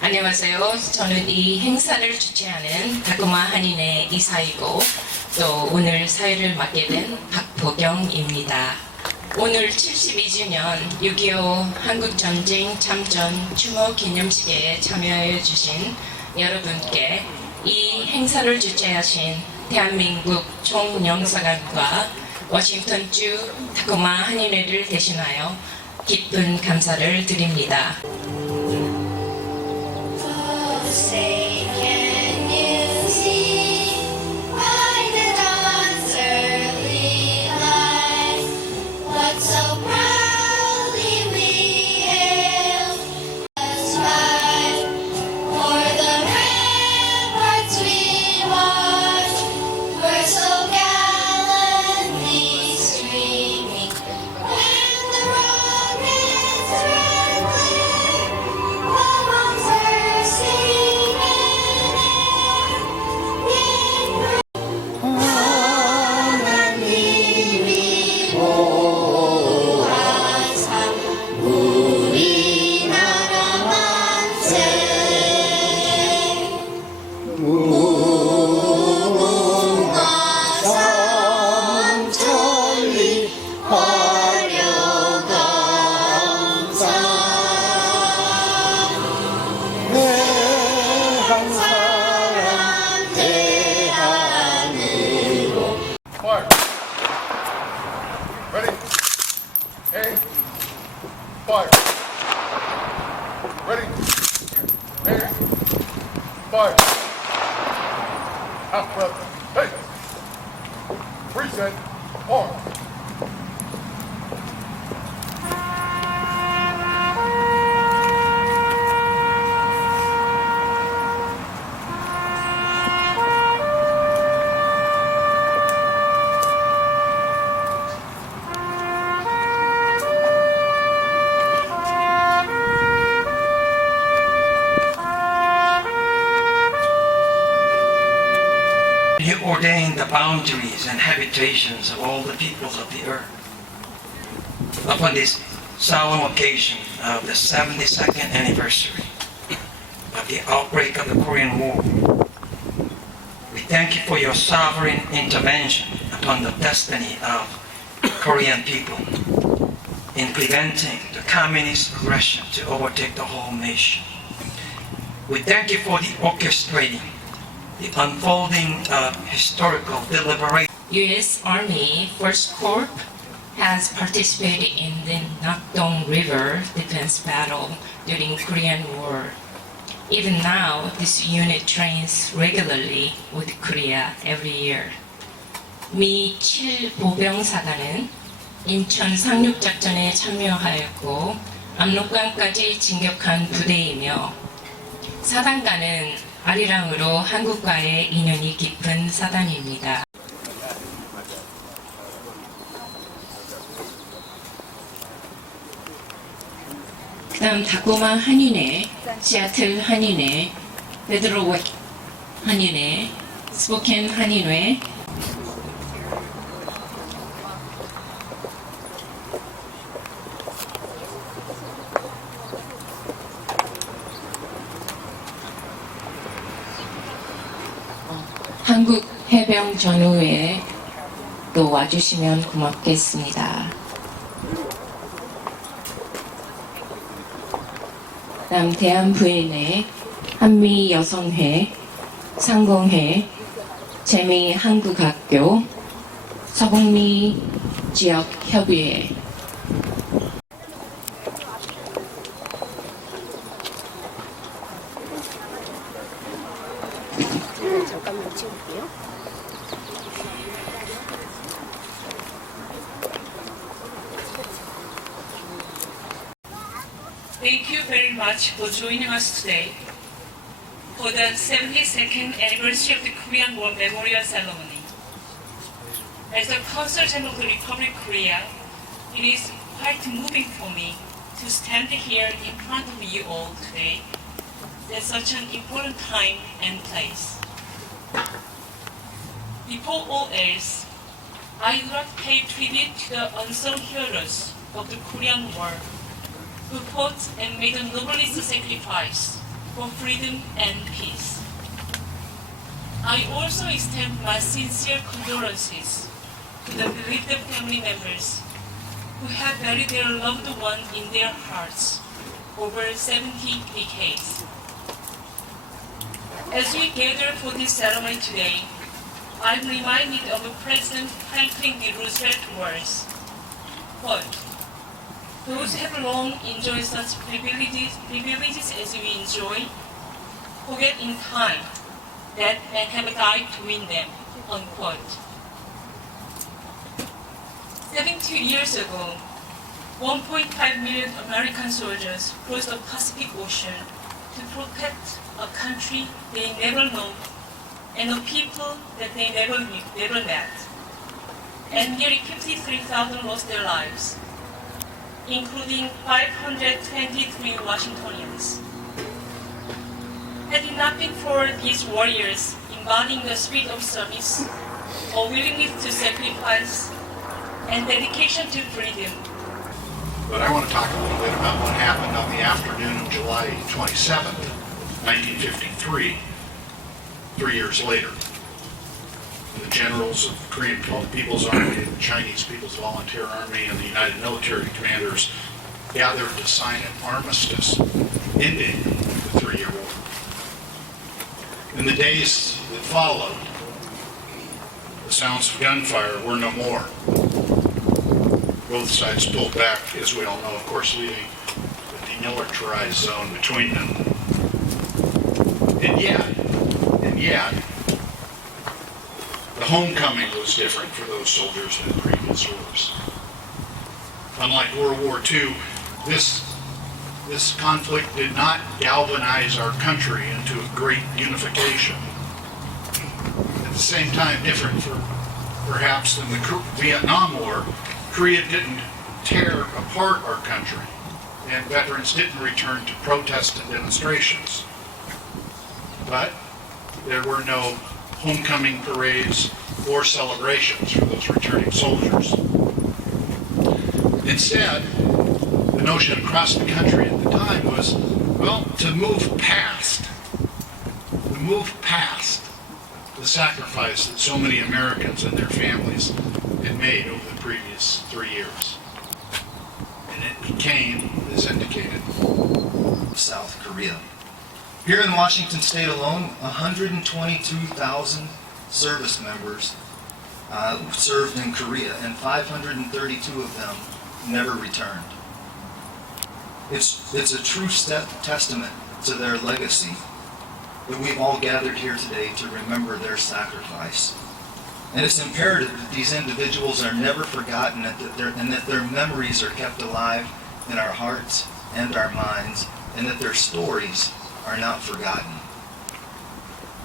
안녕하세요. 저는 이 행사를 주최하는 다쿠마 한인의 이사이고 또 오늘 사회를 맡게 된 박보경입니다. 오늘 72주년 6.25 한국전쟁 참전 추모 기념식에 참여해 주신 여러분께 이 행사를 주최하신 대한민국 총영사관과 워싱턴주 다쿠마 한인회를 대신하여 깊은 감사를 드립니다. Say, can you see by the dawn's early light what so proudly we hailed us by? For the ramparts we watched were so gallantly streaming, when the rockets red glare, the bombs bursting. Fire. Ready. Aim. Fire. Half breath. Hey. Reset. Arm. You ordained the boundaries and habitations of all the peoples of the earth. Upon this solemn occasion of the 72nd anniversary of the outbreak of the Korean War, we thank you for your sovereign intervention upon the destiny of Korean people in preventing the communist aggression to overtake the whole nation. We thank you for the orchestrating the unfolding of historical deliberation. U.S. Army First Corps has participated in the Nakdong River defense battle during Korean War. Even now, this unit trains regularly with Korea every year. 미 7보병사단은 인천 상륙작전에 참여하였고 압록강까지 진격한 부대이며 사단가는 아리랑으로 한국과의 인연이 깊은 사단입니다. 그 다음 다코마 한인회, 시애틀 한인회, 베드로워 한인회, 스포켄 한인회, 한국 해병 전우회에 또 와주시면 고맙겠습니다. 다음 대한부인회, 한미여성회, 상공회, 재미한국학교, 서북미 지역협의회. 잠깐만 찍을게요. Thank you very much for joining us today for the 72nd anniversary of the Korean War Memorial Ceremony. As the Consul General of the Republic of Korea, it is quite moving for me to stand here in front of you all today at such an important time and place. Before all else, I do not pay tribute to the unsung heroes of the Korean War who fought and made the noblest sacrifice for freedom and peace. I also extend my sincere condolences to the bereaved family members who have buried their loved one in their hearts over 70 decades. As we gather for this ceremony today, I'm reminded of President Franklin D. Roosevelt's words, quote, "Those who have long enjoyed such privileges as we enjoy, forget in time that and have died to win them," unquote. 72 years ago, 1.5 million American soldiers crossed the Pacific Ocean to protect a country they never known and a people that they never met. And nearly 53,000 lost their lives, including 523 Washingtonians. Had it not been for these warriors embodying the spirit of service, a willingness to sacrifice, and dedication to freedom, But I want to talk a little bit about what happened on the afternoon of July 27th, 1953, 3 years later. The generals of the Korean People's Army, the Chinese People's Volunteer Army, and the United Military Commanders gathered to sign an armistice ending the 3-year war. In the days that followed, the sounds of gunfire were no more. Both sides pulled back, as we all know, of course, leaving a demilitarized zone between them. And yet, the homecoming was different for those soldiers than previous wars. Unlike World War II, this conflict did not galvanize our country into a great unification. At the same time, different perhaps than the Vietnam War, Korea didn't tear apart our country, and veterans didn't return to protest and demonstrations. But there were no homecoming parades or celebrations for those returning soldiers. Instead, the notion across the country at the time was, well, to move past the sacrifice that so many Americans and their families had made over the previous 3 years. And it became, as indicated, South Korea. Here in Washington State alone, 122,000 service members served in Korea, and 532 of them never returned. It's a true testament to their legacy that we've all gathered here today to remember their sacrifice. And it's imperative that these individuals are never forgotten and that their memories are kept alive in our hearts and our minds, and that their stories are not forgotten.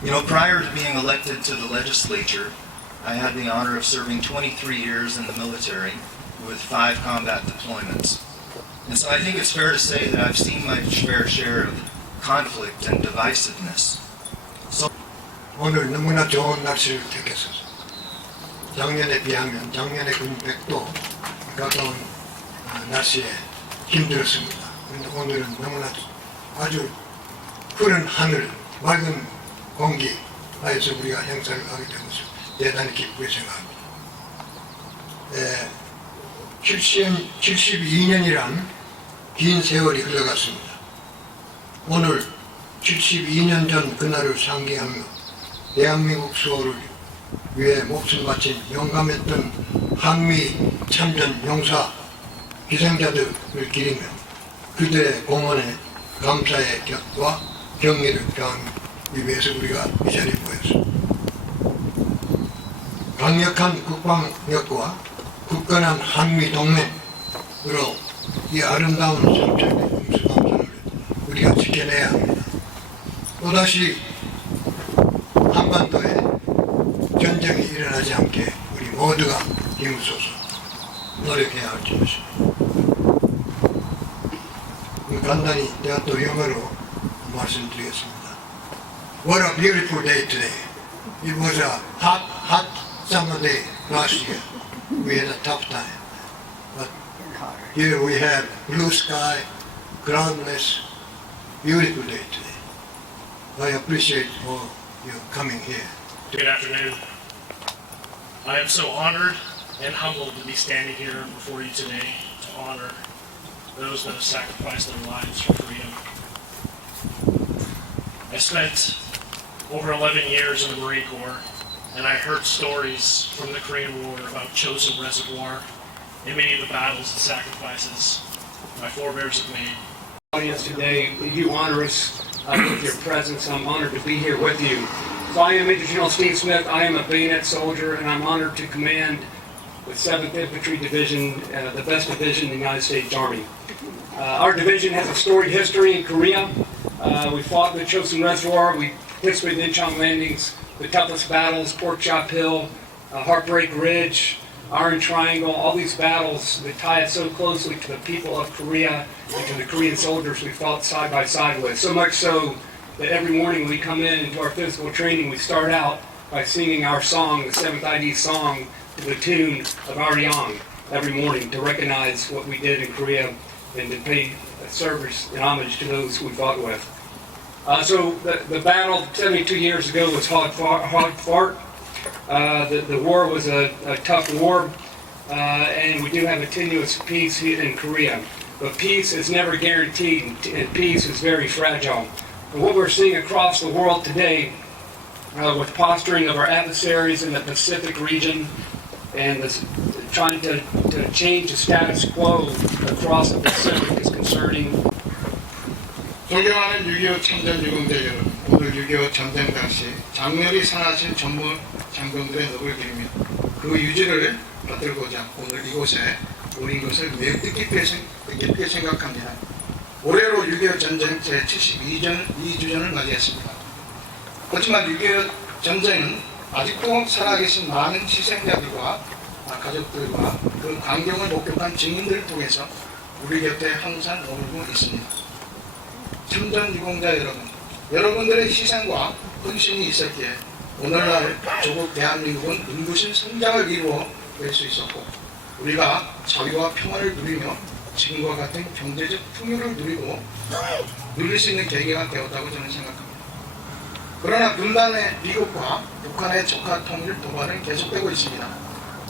You know, prior to being elected to the legislature, I had the honor of serving 23 years in the military with 5 combat deployments. And so I think it's fair to say that I've seen my fair share of conflict and divisiveness. 오늘 너무나 좋은 날씨를 택했어서 작년에 비하면 작년에 군백도 가까운 날씨에 힘들었습니다. 그런데 오늘은 너무나 아주 푸른 하늘, 맑은 공기 하에서 우리가 행사를 하게 된 것을 대단히 기쁘게 생각합니다. 72년이란 긴 세월이 흘러갔습니다. 오늘 72년 전 그날을 상기하며 대한민국 수호를 위해 목숨 바친 용감했던 한미 참전 용사 희생자들을 기리며 그들의 공헌에 감사의 격과 경의를 표하기 위해서 우리가 이 자리에 모였습니다. 강력한 국방력과 굳건한 한미 동맹으로 이 아름다운 삼천리 공수방선을 우리가 지켜내야 합니다. 또다시 한반도에 전쟁이 일어나지 않게 우리 모두가 힘써서 노력해야 할 것입니다. 간단히 내가 또 영어로 말씀드리겠습니다. What a beautiful day today. It was a hot summer day last year. we had a tough time. But here we have blue sky, cloudless, beautiful day today. I appreciate all you coming here. Good afternoon. I am so honored and humbled to be standing here before you today to honor those that have sacrificed their lives for freedom. I spent over 11 years in the Marine Corps, and I heard stories from the Korean War about Chosin Reservoir and many of the battles and sacrifices my forebears have made. Audience today, you honor us with your presence. I'm honored to be here with you. So I am Major General Steve Smith. I am a bayonet soldier, and I'm honored to command the 7th Infantry Division, the best division in the United States Army. Our division has a storied history in Korea. We fought the Chosin Reservoir. We participated in Incheon landings, the toughest battles, Pork Chop Hill, Heartbreak Ridge, Iron Triangle, all these battles that tie us so closely to the people of Korea and to the Korean soldiers we fought side by side with. So much so that every morning when we come into our physical training, we start out by singing our song, the 7th ID song, to the tune of Aryang every morning to recognize what we did in Korea and to pay service and homage to those we fought with. So the battle 72 years ago was hard fought. The war was a tough war, and we do have a tenuous peace here in Korea. But peace is never guaranteed, and peace is very fragile. And what we're seeing across the world today, with posturing of our adversaries in the Pacific region, and trying to change the status quo across the Pacific is concerning. 존경하는 6.25 참전 유공자 여러분, 오늘 6.25 전쟁 당시 장렬히 상하신 전무 장병들의 넋을 기리며 그 유지를 받들고자 오늘 이곳에 오신 것을 매우 뜻깊게 생각합니다. 올해로 6.25 전쟁 제72주년을 맞이했습니다. 하지만 6.25 전쟁은 아직도 살아계신 많은 희생자들과 가족들과 그 광경을 목격한 증인들을 통해서 우리 곁에 항상 머물고 있습니다. 참전 유공자 여러분, 여러분들의 희생과 헌신이 있었기에 오늘날 조국 대한민국은 눈부신 성장을 이루어낼 수 있었고 우리가 자유와 평화를 누리며 지금과 같은 경제적 풍요를 누릴 수 있는 계기가 되었다고 저는 생각합니다. 그러나 분단의 미국과 북한의 적화 통일 도발은 계속되고 있습니다.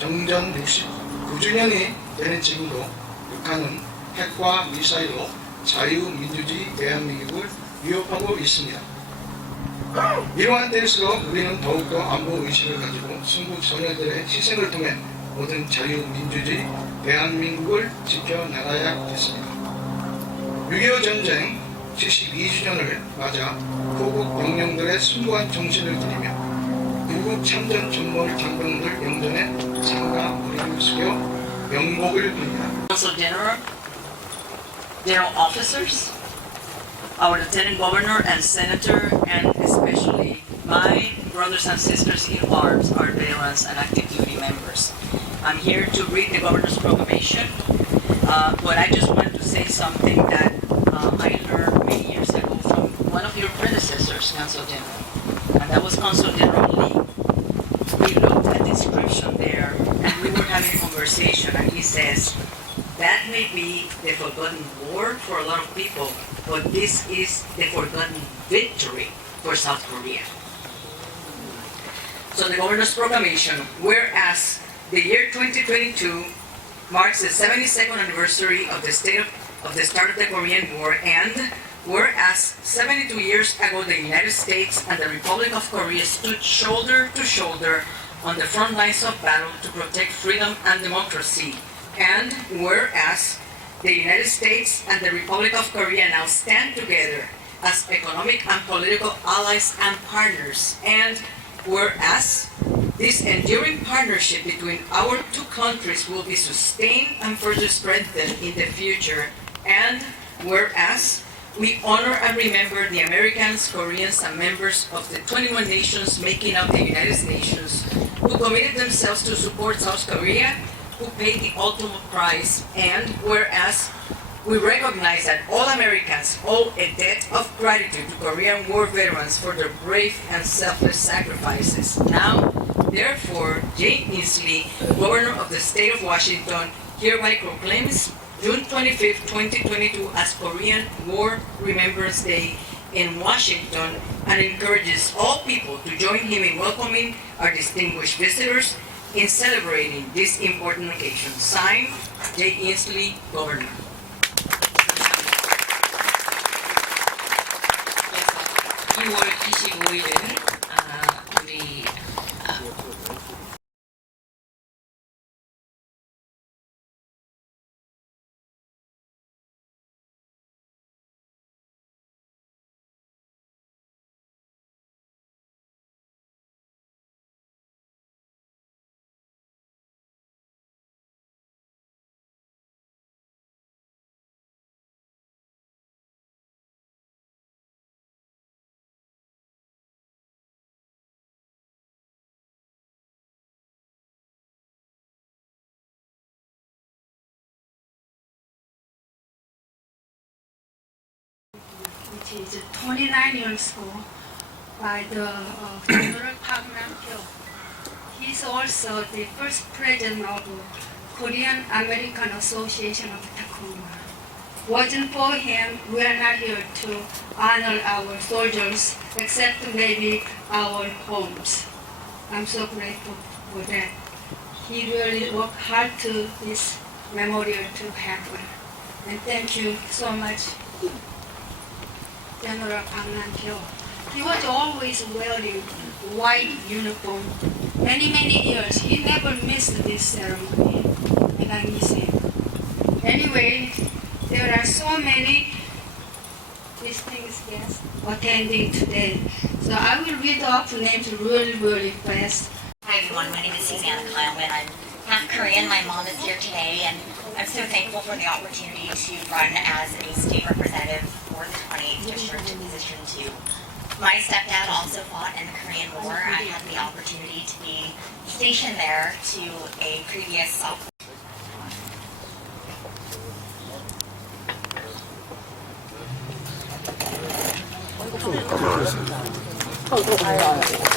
정전 69주년이 되는 지금도 북한은 핵과 미사일로 자유민주주의 대한민국을 위협하고 있습니다. 이러한 때일수록 우리는 더욱더 안보 의식을 가지고 순국 소녀들의 희생을 통해 모든 자유민주주의 대한민국을 지켜나가야겠습니다. 6.25 전쟁 72주년을 맞아 고국 영령들의 숭고한 정신을 기리며 구국 참전 전몰 장병들 영전에 상가 무릎을 숙여 명복을 빕니다. Council General, General Officers, our Lieutenant Governor and Senator, and especially my brothers and sisters in arms, our veterans and active duty members. I'm here to read the Governor's Proclamation, but I just wanted to say something that I learned many years ago from one of your predecessors, Council General, and that was Council General Lee. We looked at the inscription there, and we were having a conversation, and he says, that may be the forgotten war for a lot of people, but this is the forgotten victory for South Korea. So the Governor's Proclamation, whereas the year 2022 marks the 72nd anniversary of the start of the Korean War, and whereas 72 years ago the United States and the Republic of Korea stood shoulder to shoulder on the front lines of battle to protect freedom and democracy, and whereas the United States and the Republic of Korea now stand together as economic and political allies and partners, and whereas this enduring partnership between our two countries will be sustained and further strengthened in the future, and whereas we honor and remember the Americans, Koreans, and members of the 21 nations making up the United Nations who committed themselves to support South Korea, who paid the ultimate price, and whereas We recognize that all Americans owe a debt of gratitude to Korean War veterans for their brave and selfless sacrifices. Now, therefore, Jay Inslee, Governor of the State of Washington, hereby proclaims June 25, 2022 as Korean War Remembrance Day in Washington and encourages all people to join him in welcoming our distinguished visitors in celebrating this important occasion. Signed, Jay Inslee, Governor. 6월 25일은 우리 which is 29 years ago by the General Park Nam-pyo. He's also the first president of Korean American Association of Tacoma. Wasn't for him, we are not here to honor our soldiers, except maybe our homes. I'm so grateful for that. He really worked hard to this memorial to happen. And thank you so much, General Park Nam-pyo. He was always wearing white uniform. Many years, he never missed this ceremony, and I miss him. Anyway, there are so many distinguished guests attending today, so I will read off names really fast. Hi everyone, my name is Susanna Kyleman. I'm half Korean. My mom is here today, and I'm so thankful for the opportunity to run as a state representative for the 28th district position 2. My stepdad also fought in the Korean War. I had the opportunity to be stationed there to a previous 어, 가요.